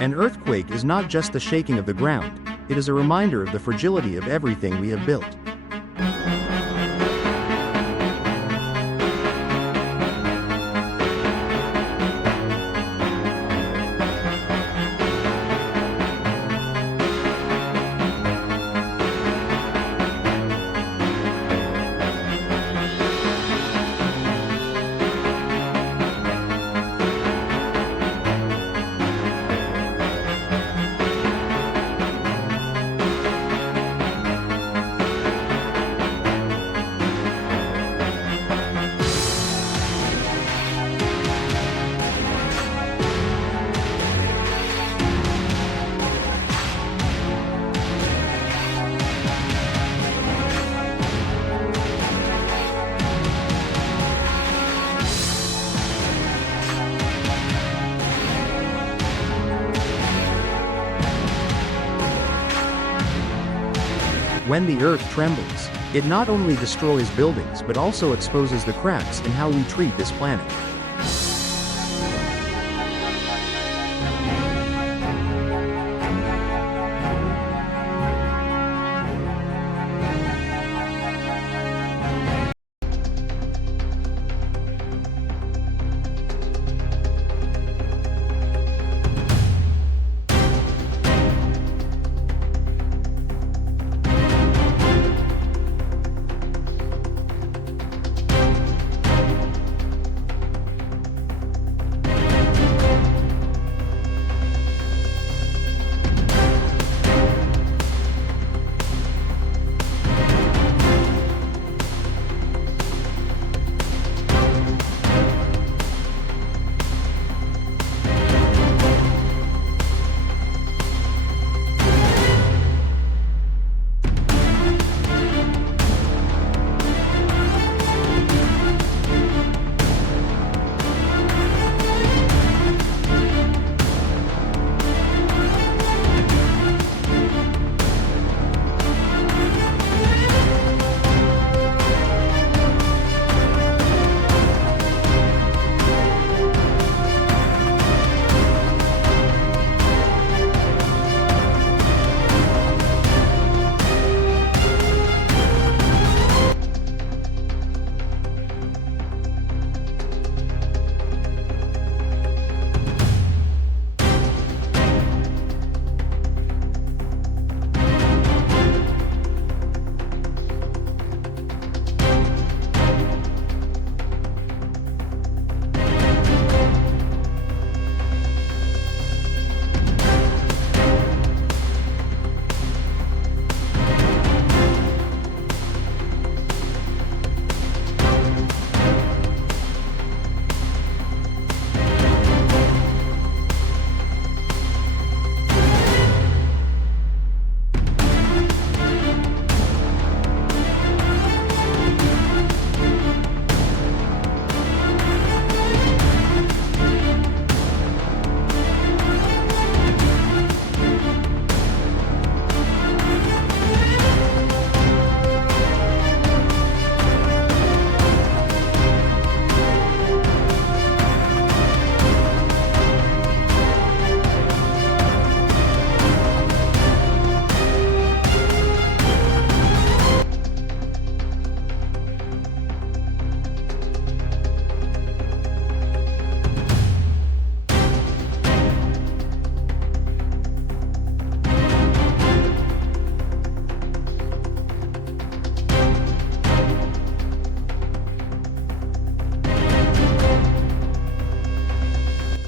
An earthquake is not just the shaking of the ground, it is a reminder of the fragility of everything we have built. When the earth trembles, it not only destroys buildings but also exposes the cracks in how we treat this planet.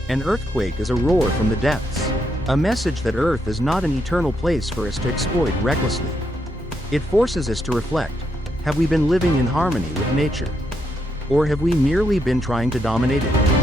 An earthquake is a roar from the depths, a message that Earth is not an eternal place for us to exploit recklessly. It forces us to reflect: have we been living in harmony with nature? Or have we merely been trying to dominate it?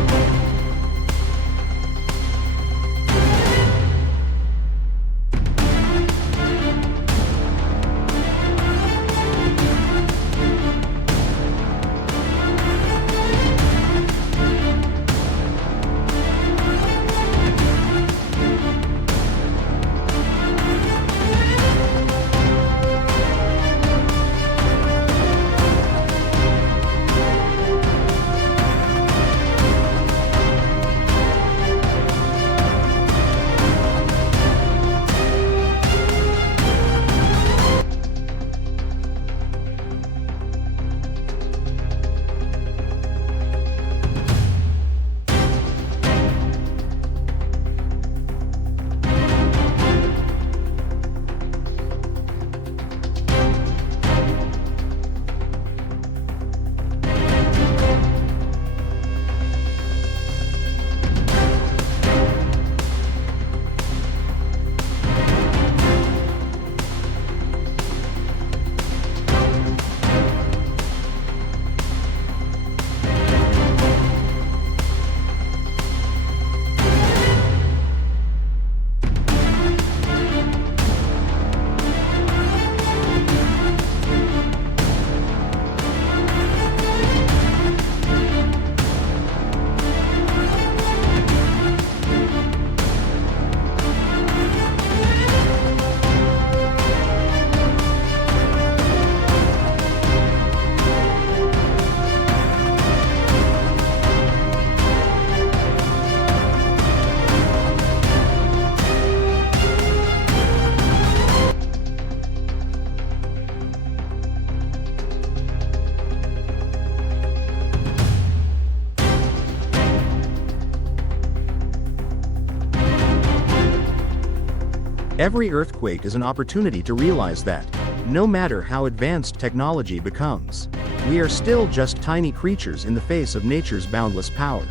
Every earthquake is an opportunity to realize that, no matter how advanced technology becomes, we are still just tiny creatures in the face of nature's boundless power.